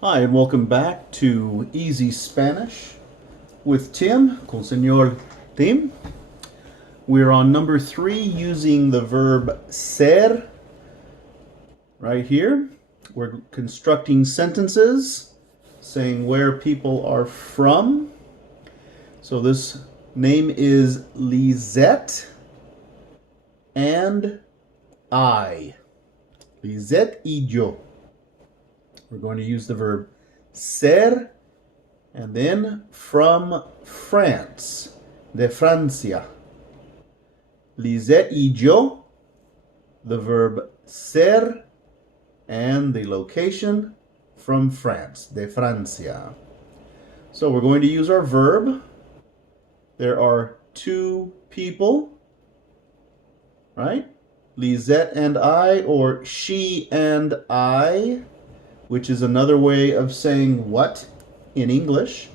Hi, and welcome back to Easy Spanish with Tim, con Señor Tim. We're on number 3 using the verb ser right here. We're constructing sentences saying where people are from. So this name is Lisette and I. Lisette y yo. We're going to use the verb ser and then from France, de Francia. Lisette y yo, the verb ser and the location from France, de Francia. So we're going to use our verb. There are two people, right? Lisette and I, or she and I, which is another way of saying what in English.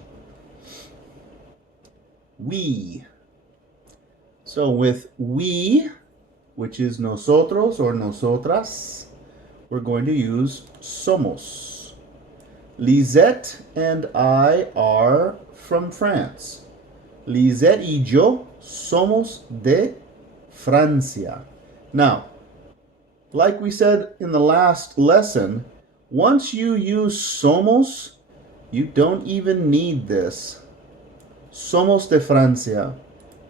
We. So with we, which is nosotros or nosotras, we're going to use somos. Lisette and I are from France. Lisette y yo somos de Francia. Now, like we said in the last lesson, once you use somos, you don't even need this. Somos de Francia.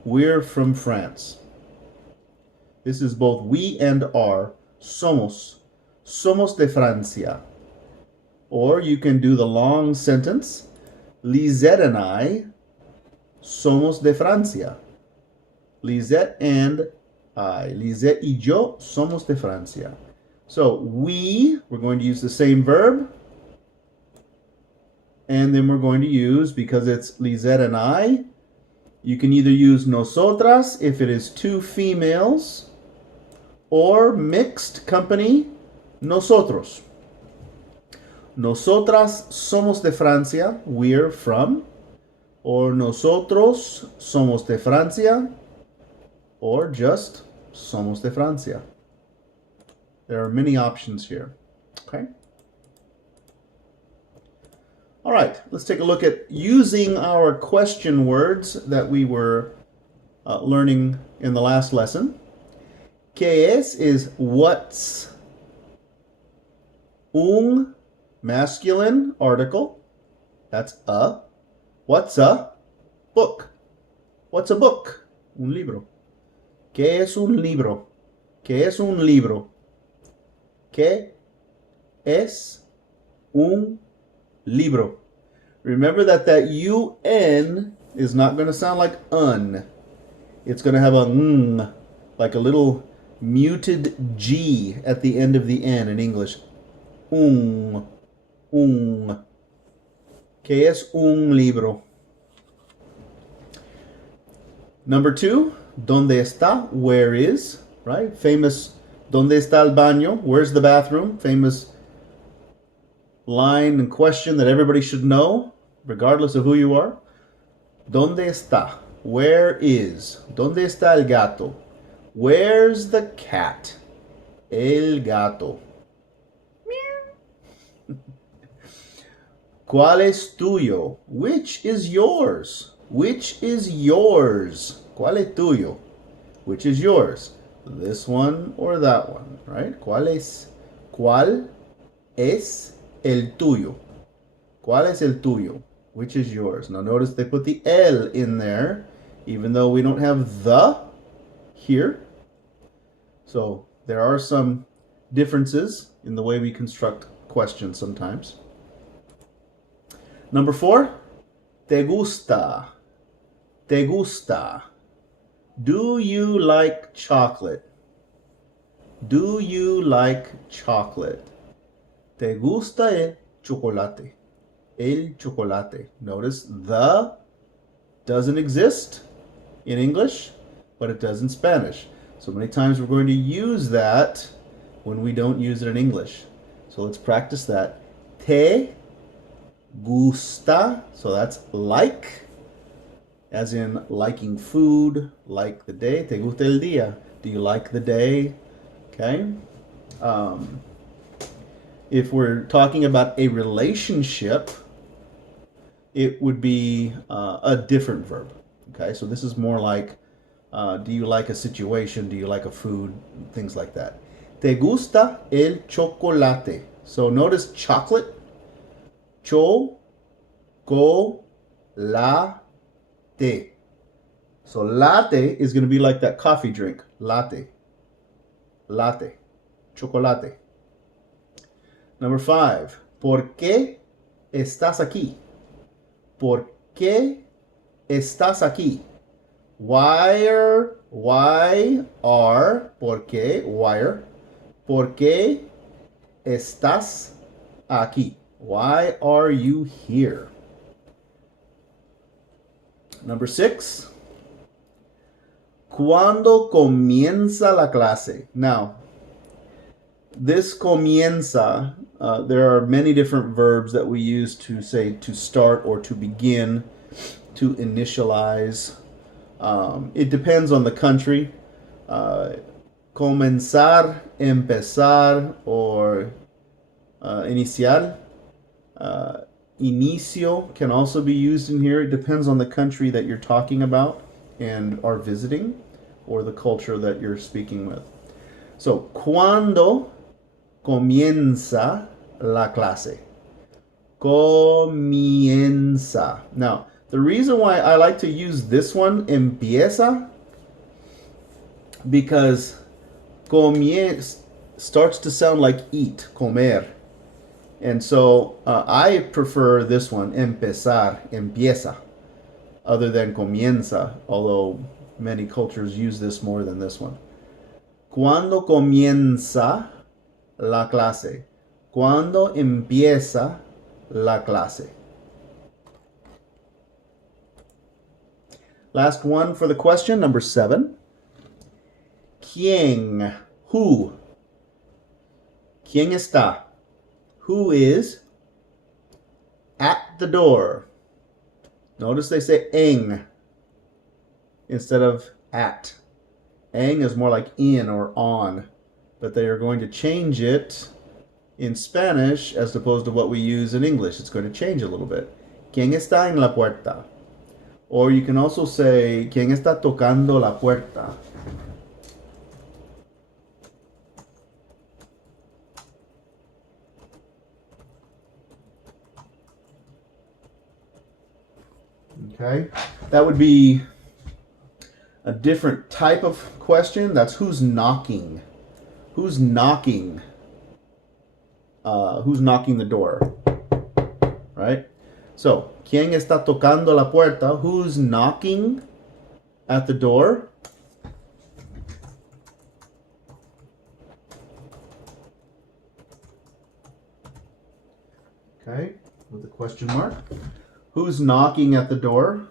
We're from France. This is both we and are. Somos. Somos de Francia. Or you can do the long sentence. Lisette and I somos de Francia. Lisette and I. Lisette y yo somos de Francia. So we're going to use the same verb. And then we're going to use, because it's Lisette and I, you can either use nosotras if it is two females, or mixed company, nosotros. Nosotras somos de Francia, we're from. Or nosotros somos de Francia, or just somos de Francia. There are many options here. Okay? All right, let's take a look at using our question words that we were learning in the last lesson. ¿Qué es is what's. Un masculine article. That's a. What's a book? What's a book? Un libro. ¿Qué es un libro? ¿Qué es un libro? ¿Qué es un libro? Remember that UN is not going to sound like un. It's going to have a ng, like a little muted G at the end of the N in English. Un. ¿Qué es un libro? Number 2, ¿dónde está? Where is, right? Famous, ¿dónde está el baño? Where's the bathroom? Famous line and question that everybody should know, regardless of who you are. ¿Dónde está? Where is? ¿Dónde está el gato? Where's the cat? El gato. ¿Cuál es tuyo? Which is yours? Which is yours? ¿Cuál es tuyo? Which is yours? This one or that one, right? ¿Cuál es el tuyo? ¿Cuál es el tuyo? Which is yours? Now notice they put the el in there, even though we don't have the here. So there are some differences in the way we construct questions sometimes. Number 4, te gusta. Te gusta. Do you like chocolate? Do you like chocolate? Te gusta el chocolate. El chocolate. Notice the doesn't exist in English, but it does in Spanish. So many times we're going to use that when we don't use it in English. So let's practice that. Te gusta, so that's like, as in liking food, like the day. Te gusta el día? Do you like the day? Okay. If we're talking about a relationship, it would be a different verb. Okay, so this is more like, do you like a situation? Do you like a food? Things like that. ¿Te gusta el chocolate? So notice chocolate. Chocolate. So latte is going to be like that coffee drink. Latte. Latte. Chocolate. Number 5. ¿Por qué estás aquí? ¿Por qué estás aquí? ¿por qué? Why ¿por qué estás aquí? Why are you here? Number 6. ¿Cuándo comienza la clase? Now, this comienza, there are many different verbs that we use to say to start or to begin, to initialize. It depends on the country. Comenzar, empezar, or iniciar. Inicio can also be used in here. It depends on the country that you're talking about and are visiting, or the culture that you're speaking with. So, ¿cuándo comienza la clase? Comienza. Now, the reason why I like to use this one, empieza, because starts to sound like eat, comer. And so I prefer this one, empezar, empieza, other than comienza, although many cultures use this more than this one. ¿Cuándo comienza la clase? ¿Cuándo empieza la clase? Last one for the question, number 7. ¿Quién? Who? ¿Quién está? Who is at the door? Notice they say en instead of at. En is more like in or on, but they are going to change it in Spanish as opposed to what we use in English. It's going to change a little bit. ¿Quién está en la puerta? Or you can also say, ¿quién está tocando la puerta? Okay, that would be a different type of question. That's who's knocking. Who's knocking? Who's knocking the door? Right? So, ¿quién está tocando la puerta? Who's knocking at the door? Okay, with a question mark. Who's knocking at the door?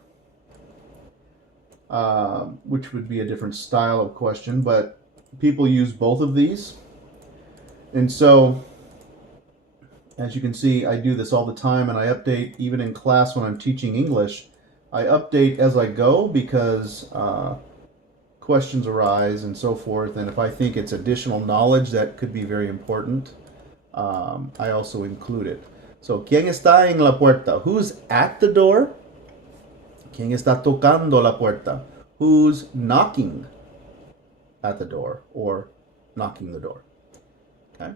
Which would be a different style of question, but people use both of these. And so, as you can see, I do this all the time, and I update even in class when I'm teaching English. I update as I go because questions arise and so forth, and if I think it's additional knowledge that could be very important, I also include it. So, ¿quién está en la puerta? Who's at the door? ¿Quién está tocando la puerta? Who's knocking at the door or knocking the door? Okay.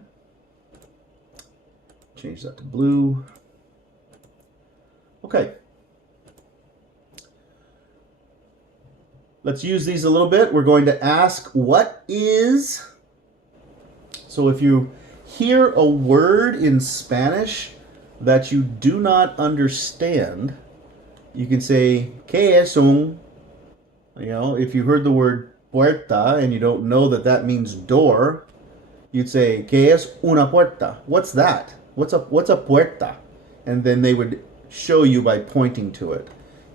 Change that to blue. Okay. Let's use these a little bit. We're going to ask, what is? So if you hear a word in Spanish that you do not understand, you can say, ¿qué es un? If you heard the word puerta and you don't know that that means door, you'd say, ¿qué es una puerta? What's that? What's a puerta? And then they would show you by pointing to it.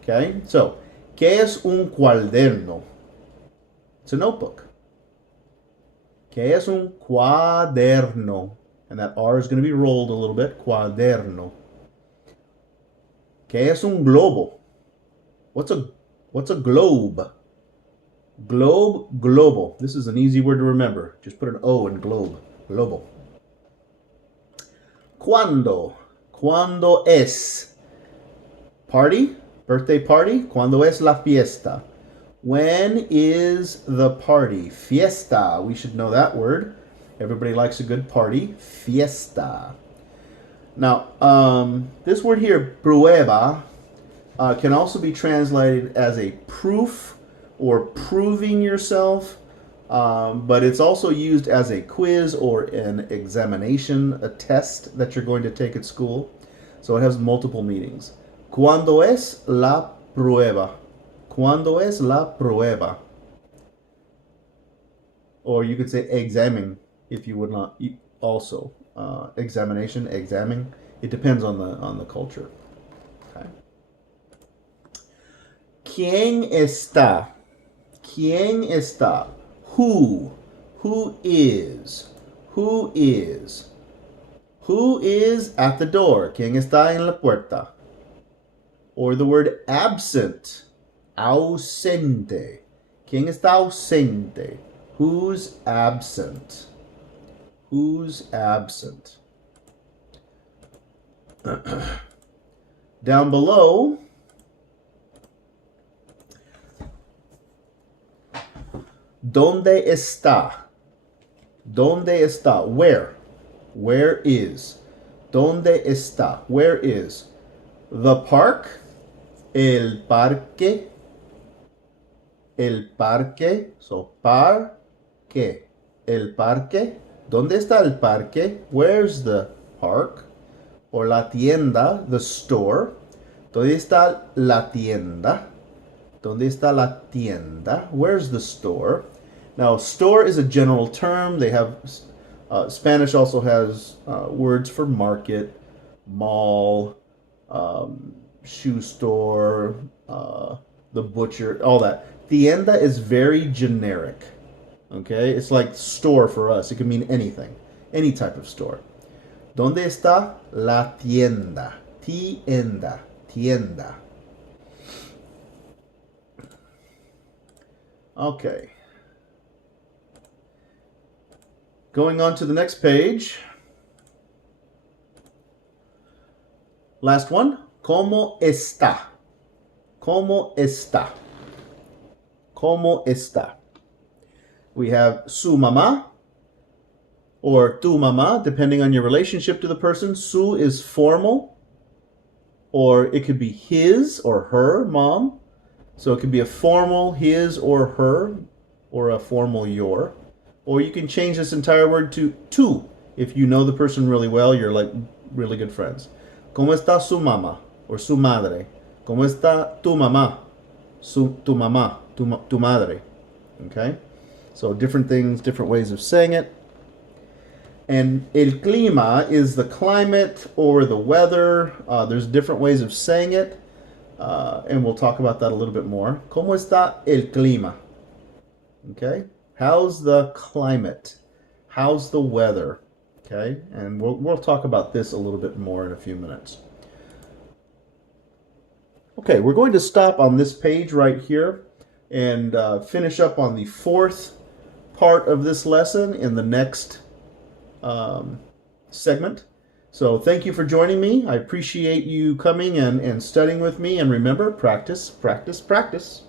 Okay? So, ¿qué es un cuaderno? It's a notebook. ¿Qué es un cuaderno? And that R is going to be rolled a little bit. Cuaderno. ¿Qué es un globo? What's a globe? Globe, globo. This is an easy word to remember. Just put an O in globe. Globo. ¿Cuándo? ¿Cuándo es? Party? Birthday party? ¿Cuándo es la fiesta? When is the party? Fiesta. We should know that word. Everybody likes a good party. Fiesta. Now, this word here, prueba, can also be translated as a proof or proving yourself, but it's also used as a quiz or an examination, a test that you're going to take at school. So it has multiple meanings. ¿Cuándo es la prueba? ¿Cuándo es la prueba? Or you could say examine if you would not also. Examination, examine. It depends on the culture. Okay. ¿Quién está? ¿Quién está? Who? Who is? Who is? Who is at the door? ¿Quién está en la puerta? Or the word absent. Ausente. ¿Quién está ausente? Who's absent? Who's absent? Down below, ¿dónde está? ¿Dónde está? Where? Where is? ¿Dónde está? Where is? The park? El parque? El parque? So, parque. El parque? ¿Dónde está el parque? Where's the park? Or la tienda, the store. ¿Dónde está la tienda? ¿Dónde está la tienda? Where's the store? Now, store is a general term. They have Spanish also has words for market, mall, shoe store, the butcher, all that. Tienda is very generic. Okay, it's like store for us. It can mean anything, any type of store. ¿Dónde está la tienda? Tienda, tienda. Okay. Going on to the next page. Last one. ¿Cómo está? ¿Cómo está? ¿Cómo está? We have su mamá or tu mamá, depending on your relationship to the person. Su is formal, or it could be his or her mom. So it could be a formal his or her, or a formal your. Or you can change this entire word to tu. If you know the person really well, you're like really good friends. ¿Cómo está su mamá? Or su madre. ¿Cómo está tu mamá? Tu mamá, tu madre. Okay? So different things, different ways of saying it. And el clima is the climate or the weather. There's different ways of saying it. And we'll talk about that a little bit more. ¿Cómo está el clima? Okay? How's the climate? How's the weather? Okay? And we'll talk about this a little bit more in a few minutes. Okay, we're going to stop on this page right here and finish up on the fourth part of this lesson in the next segment. So thank you for joining me. I appreciate you coming and studying with me. And remember, practice, practice, practice.